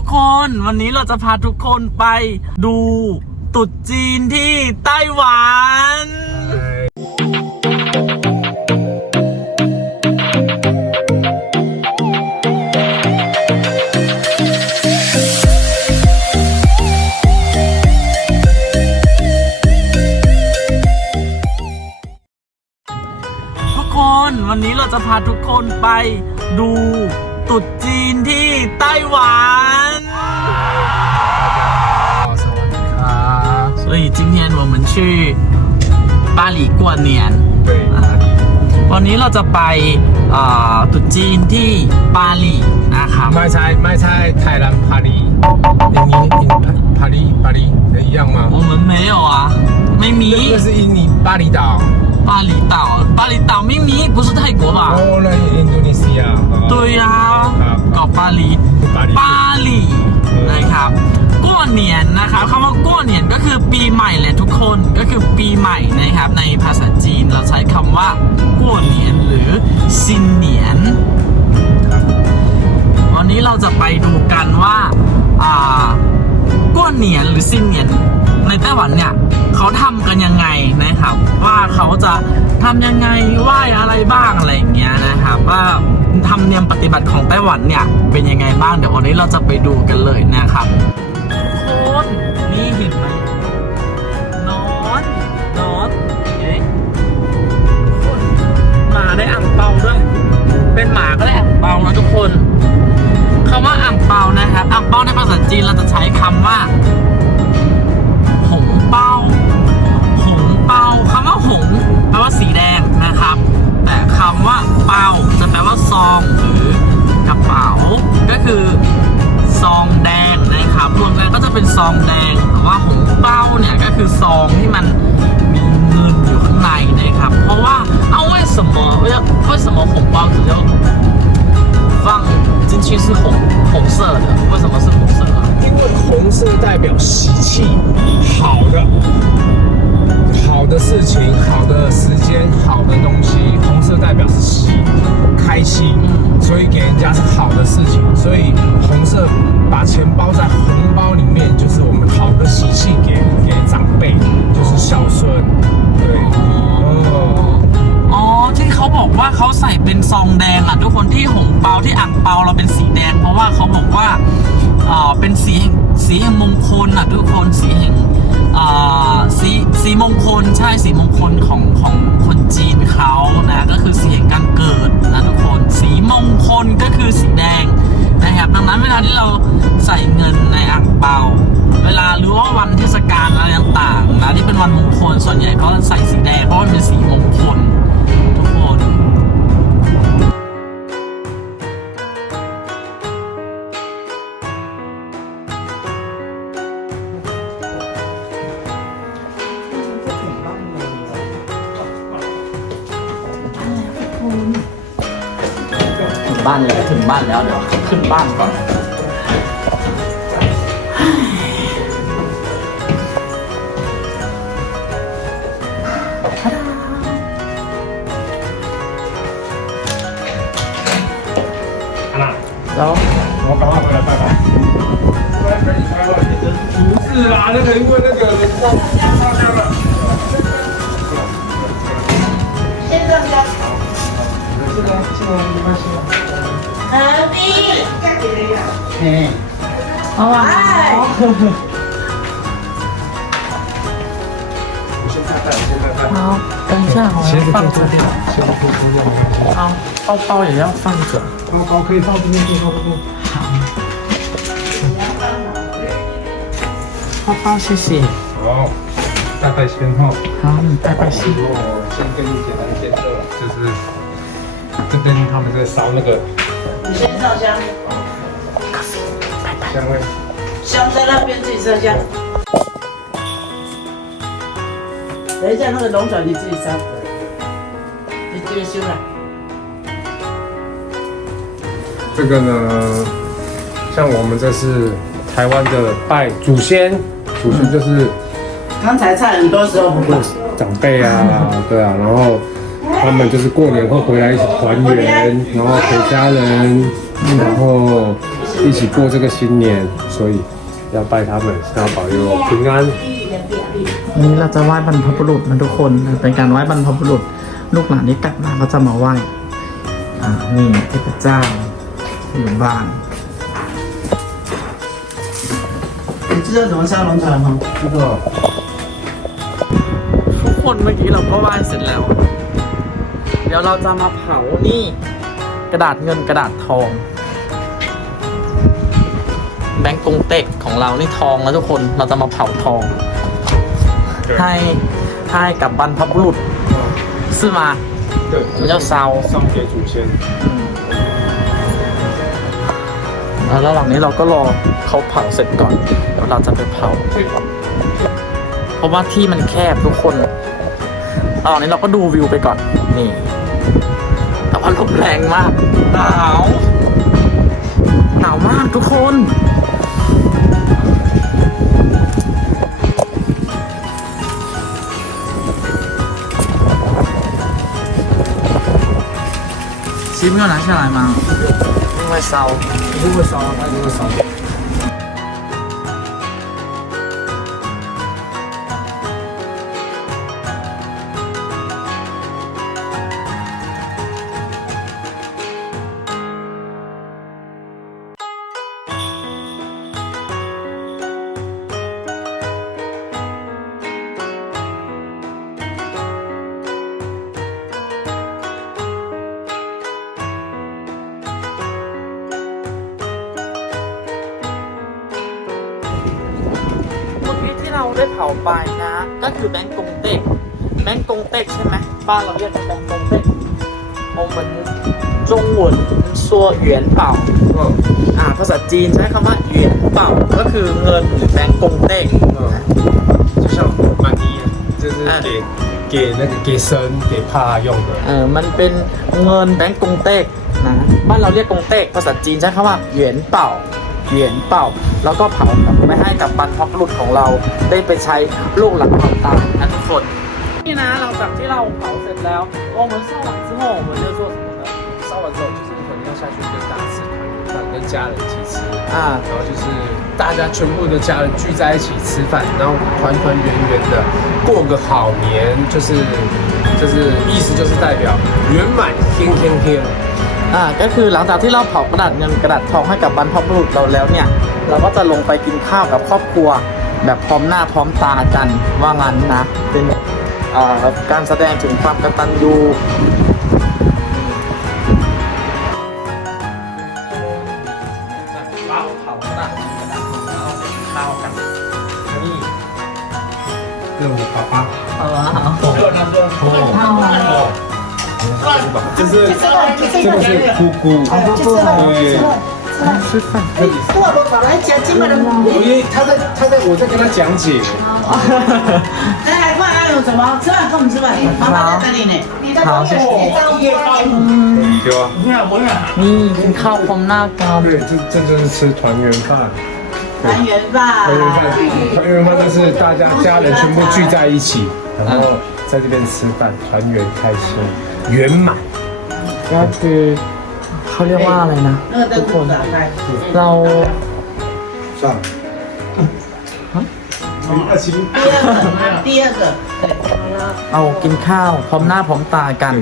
ทุกคนวันนี้เราจะพาทุกคนไปดูตรุษจีนที่ไต้หวันทุกคนวันนี้เราจะพาทุกคนไปดู ตรุษจีนที่ไต้หวัน สวัสดีครับ 所以今天我们去巴黎过年 对 วันนี้เราจะไปเอ่อตรุษจีนที่ปาหลีนะครับ ไม่ใช่ไม่ใช่ไทยแลนด์ปารี印尼印ปารีปารี一样吗？我们没有啊ไม่มี 那是印尼巴厘岛， 巴厘岛巴厘岛ไม่มี不是泰国吧哦，那印度尼西亚。哦对呀 ครับ เกาะปาหลี ปารี ปาหลีนะครับก้วนเหนียนนะครับคำว่าก้วนเหนียนก็คือปีใหม่เลยทุกคนก็คือปีใหม่นะครับ ในภาษาจีนเราใช้คำว่าก้วนเหนียนหรือซินเหนียน วันนี้เราจะไปดูกันว่าอ่าก้วนเหนียนหรือซินเหนียน ในไต้หวันเนี่ยเขาทำกันยังไงนะครับ ว่าเขาจะทำยังไงไหว้อะไรบ้างอะไรอย่างเงี้ยนะครับว่าทำเนียมปฏิบัติของไต้หวันเนี่ยเป็นยังไงบ้างเดี๋ยววันนี้เราจะไปดูกันเลยนะครับ งแดงแต่ว่าหงเป้าเนี่ยก็คือซองที่มันมีเงินอยู่ข้างในนะครับ เพราะว่าเอา为什么为为什么红包只有放进去是红红色的为什么是红色的因为红色代表喜气，好的，好的事情，好的时间，好的东西，红色代表是喜，开心，所以给人家是好的事情，所以红色 把钱包在红包里面，就是我们好的喜气给给长辈，就是孝顺，对，哦， อ๋อที่เขาบอกว่าเขาใส่เป็นซองแดงอ่ะ ทุกคนที่หงเปาที่อ่างเปาเราเป็นสีแดง เพราะว่าเขาบอกว่าเอ่อเป็นสีแห่งสีแห่งมงคลอ่ะ ทุกคนสีแห่งเอ่อสีสีมงคลใช่สีมงคลของ เปาเวลาหรือว่าวันเทศกาลอะไรต่างๆนะที่เป็นวันมงคลส่วนใหญ่เขาจะใส่สีแดงเพราะมันเป็นสีมงคลทุกคนถึงบ้านแล้วถึงบ้านแล้วเดี๋ยวขึ้นบ้านก่อน 好，我赶快回来，拜拜。刚才给你开话，不是啦，那肯定那个灯烧掉了。现在好了，现在好了。没关系吗？好，爸，干爷爷。好，好，等一下，我鞋子要放这边。先不不用。好，包包也要放着。包包可以放这边，可以放这边。包包，谢谢。好，拜拜先哈。好，你拜拜先。我先跟你简单介绍，就是这边他们在烧那个你先烧香，香味。香在那边自己烧香。等一下，那个龙爪你自己烧，你自己修了。这个呢，像我们这是台湾的拜祖先，祖先就是刚才菜很多时候不管，长辈啊，对啊，然后他们就是过年会回来一起团圆，然后陪家人，然后一起过这个新年，所以要拜他们，要保佑平安。 นี่เราจะไหว้บรรพบุรุษนะทุกคนเป็นการไหว้บรรพบุรุษ ลูกหลานที่กลับมาก็จะมาไหว้อ่านี่เทพเจ้าอยู่บ้าน 你知道怎么烧龙船吗？这个 ทุกคนเมื่อกี้เราก็ไหว้เสร็จแล้ว เดี๋ยวเราจะมาเผานี่ กระดาษเงินกระดาษทอง แบงก์กงเต็กของเรานี่ทองนะทุกคนเราจะมาเผาทอง ให้ให้กับบรรพบุรุษซื้อมา 对，比较烧送给祖先。 แล้วระหว่างนี้เราก็รอเขาเผาเสร็จก่อนเดี๋ยวเราจะไปเผา เพราะว่าที่มันแคบทุกคนตอนนี้เราก็ดูวิวไปก่อน นี่ แต่ว่าลมแรงมาก หนาว หนาวมากทุกคน 其实没有拿下来吗？因为烧。一定会烧，它一定会烧 ได้เผาไปนะ ก็คือแบงก์กงเต็กแบงก์กงเต็กใช่ไหมบ้านเราเรียกกันแบงก์กงเต็ก我们中文说元宝 嗯 อ่าภาษาจีนใช้คำว่าเหรียญเป่าก็คือเงินหรือแบงก์กงเต็ก 嗯，就像满一，就是给给那个给神给怕用的。 เออมันเป็นเงินแบงก์กงเต็กนะบ้านเราเรียกกงเต็กภาษาจีนใช้คำว่าเหรียญเป่า เหรียญเป่า แล้วก็เผากลับไปให้กับบรรพบุรุษของเรา ได้ไปใช้ลูกหลานของตานะทุกคนนี่นะหลังจากที่เราเผาเสร็จแล้ว我们烧完之后我们就做什么呢烧完之后，就是可能要下去跟大家吃团圆饭，跟家人一起吃。啊然后就是大家全部的家人聚在一起吃饭，然后团团圆圆的过个好年，就是就是意思就是代表圆满天天天。 อ่าก็คือหลังจากที่เราเผากระดาษเงินกระดาษทองให้กับบรรพบุรุษเราแล้วเนี่ย เราก็จะลงไปกินข้าวกับครอบครัว แบบพร้อมหน้าพร้อมตากันว่างั้นนะเป็นอ่าการแสดงถึงความกตัญญู 是这个是姑姑，姑姑姑姑。吃饭。哎，不不不，来讲今晚的。因为他在他在我在跟他讲解。来来，过来有什么？吃饭，跟我们吃饭。妈妈在这里呢。好，谢谢。你，有啊。你好，你友。你已经靠红辣椒。对，这这就是吃团圆饭。团圆饭。团圆饭，团圆饭就是大家家人全部聚在一起，然后在这边吃饭，团圆开心，圆满。 ก็คือเขาเรียกว่าอะไรนะ 那个灯不打开。 เรา 上。二七，第二个，第二个，对， เอากินข้าวพร้อมหน้าพร้อมตากัน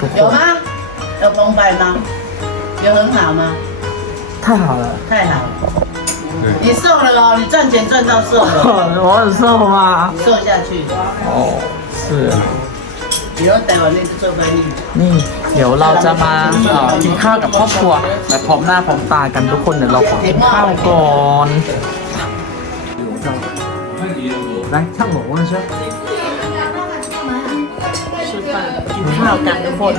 ทุกค 有 น 吗？有澎湃吗？有很好吗？太好了太好了。你瘦了哦，你赚钱赚到瘦了，我很瘦吗瘦下去。哦是 นี่เดี๋ยวเราจะมาเอ่อกินข้าวกับครอบครัวแบบพร้อมหน้าพร้อมตากันทุกคนเดี๋ยวเราขอกินข้าวก่อน来唱我问一下吃饭กินข้าวกันทุกคน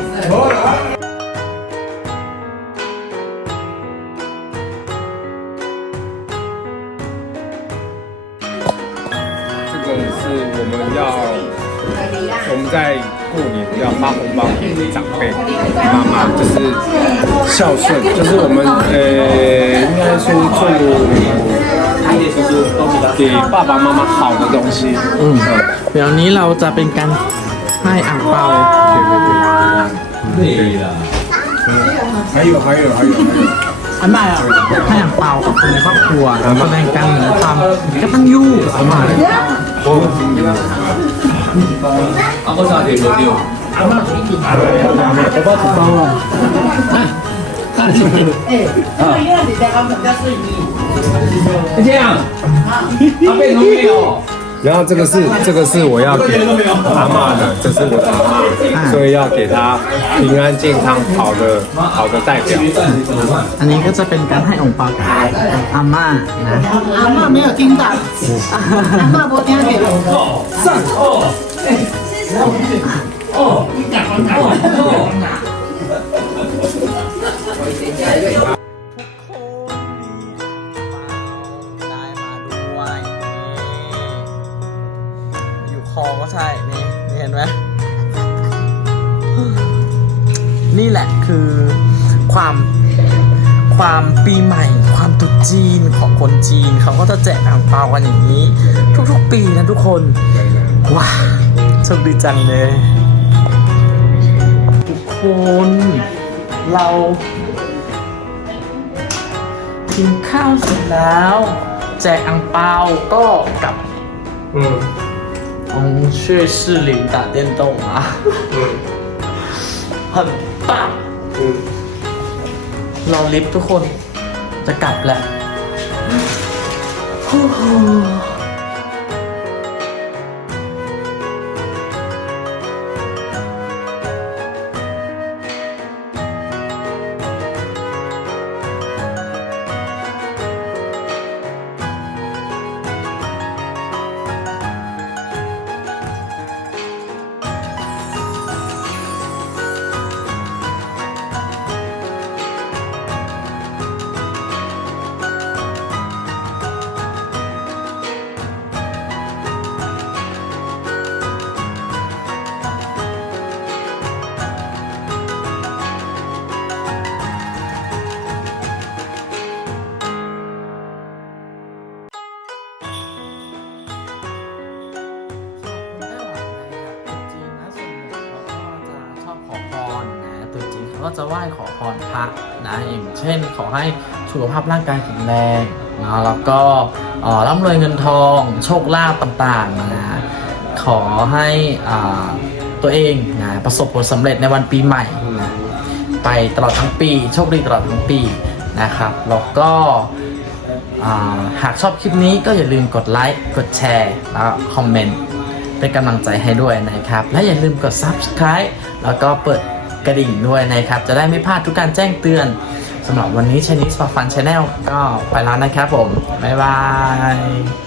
这个是我们要我们在 过年要发红包给长辈妈妈，就是孝顺，就是我们呃应该说做给爸爸妈妈好的东西。 อืมเดี๋ยวนี้เราจะเป็นการให้อ่างเปา 对对对。对了。还有还有还有还有。 阿妈呀， ให้อ่างเปากับคนในครอบครัวแสดงการเหนือความกตัญญูประมาณ 包子包了，阿哥三弟没有，阿妈包子包了，阿包子包了，来，看，哎，这样，他他为没有？然后这个是这个是我要给阿嬷的，这是我的阿嬷，所以要给她平安健康好的好的代表。 อันนี้ก็จะเป็นการให้องค์เปากับอาม่านะ 阿妈没有听到，阿妈没听见。ทุกคนมีอ่างเปาได้ ความปีใหม่ ความตรุษจีนของคนจีน เขาก็จะแจกอ่างเปากันอย่างนี้ ทุกๆปีนะทุกคน ว้าวโชคดีจังเลย ทุกคนเรากินข้าวเสร็จแล้ว แจกอ่างเปาก็กลับ 嗯红雀士林打电动啊，嗯很棒。嗯。 รอลิฟต์ทุกคนจะกลับแหละ ก็จะไหว้ขอพรพระนะอย่างเช่น ขอให้สุขภาพร่างกายแข็งแรงนะแล้วก็ร่ำรวยเงินทอง โชคลาภต่างๆนะขอให้อ่าตัวเองนะประสบผลสำเร็จในวันปีใหม่นะไปตลอดทั้งปี โชคดีตลอดทั้งปีนะครับแล้วก็หากชอบคลิปนี้ก็อย่าลืมกดไลค์ กดแชร์ แล้วคอมเมนต์เป็นกำลังใจให้ด้วยนะครับ และอย่าลืมกด Subscribe แล้วก็เปิด กระดิ่งด้วยนะครับ จะได้ไม่พลาดทุกการแจ้งเตือนสำหรับวันนี้ Chinese for Fun Channel ก็ไปแล้วนะครับผม บ๊ายบาย